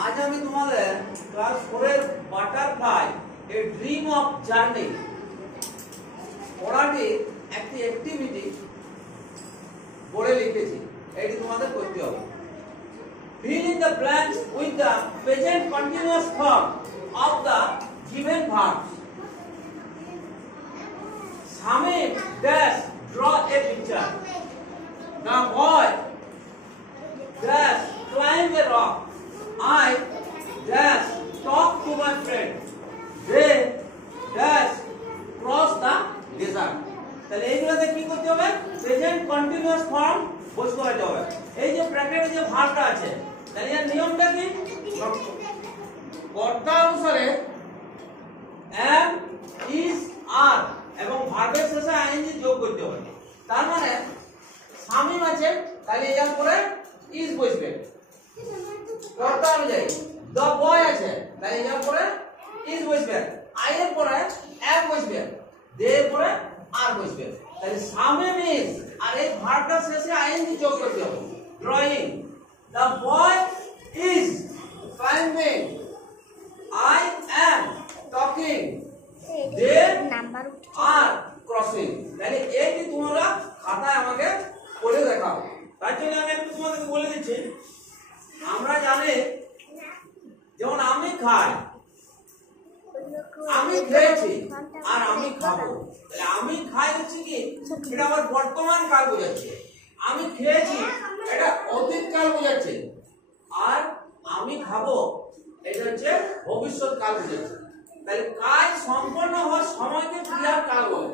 आज আমি তোমাদের ক্লাস 4 এর butterfly a dream of journey পড়াটি একটি অ্যাক্টিভিটি পড়ে লিখেছি। এটি তোমাদের করতে হবে। Fill in the blanks with the present continuous form of the given verbs. Samir dash draw a picture. The boy dash climb a rock. I dash talk to my friend. They dash cross the desert. তাহলে এইগুলোতে কি করতে হবে? Present continuous form বোঝ করাতে হবে। এই যে ব্র্যাকেটে যে ভার্বটা আছে, তাহলে এর নিয়মটা কি? কর্তা অনুসারে am is are এবং ভার্বের শেষে আইএনজি যোগ করতে হবে। তার মানে শামিম আছে, তাহলে এর পরে is বসবে কর্তা অনুযায়ী। the boy আছে, তাহলে এর পরে is বসবে। I এর পরে am বসবে। they এর পরে are বসবে। তাহলে শামিম is আর এই ভার্বটার শেষে আইএনজি যোগ করতে হবে। drawing, the boy is climbing, I am talking, they are crossing. তাহলে এইটি তোমরা খাতায় আমাকে পড়ে দেখাও। তার জন্য আমি একটু তোমাদেরকে বলে দিচ্ছি। আমরা জানি যেমন আমি খাই, আমি খেয়েছি আর আমি খাবো। তাহলে আমি খাই হচ্ছে কি, এটা আমার বর্তমান কাল বোঝাচ্ছে। আমি খেয়েছি এটা অতীত কাল বোঝাচ্ছে। আর আমি খাবো এটা হচ্ছে ভবিষ্যৎ কাল বোঝাচ্ছে। তাহলে কাজ সম্পন্ন হওয়ার সময়কে ক্রিয়ার কাল বলে।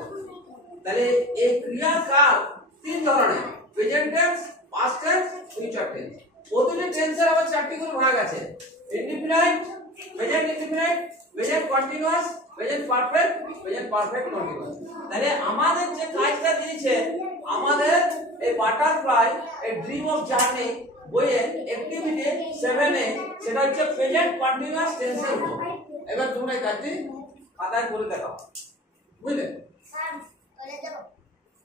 তাহলে এই ক্রিয়ার কাল তিন ধরনের: present tense, past tense, future tense. প্রতিটি টেন্সের আবার চারটি করে ভাগ আছে: indefinite, present indefinite, present continuous, present perfect, present perfect continuous. তাহলে আমাদের যে কাজটা দিয়েছে, আমাদের এই butterfly a dream of journey বইয়ে অ্যাক্টিভিটি 7 এ সেটা হচ্ছে প্রেজেন্ট কন্টিনিউয়াস টেন্সের উপর। এবার তোমরা এই কাজটি খাতায় করে দেখাও, বুঝলে?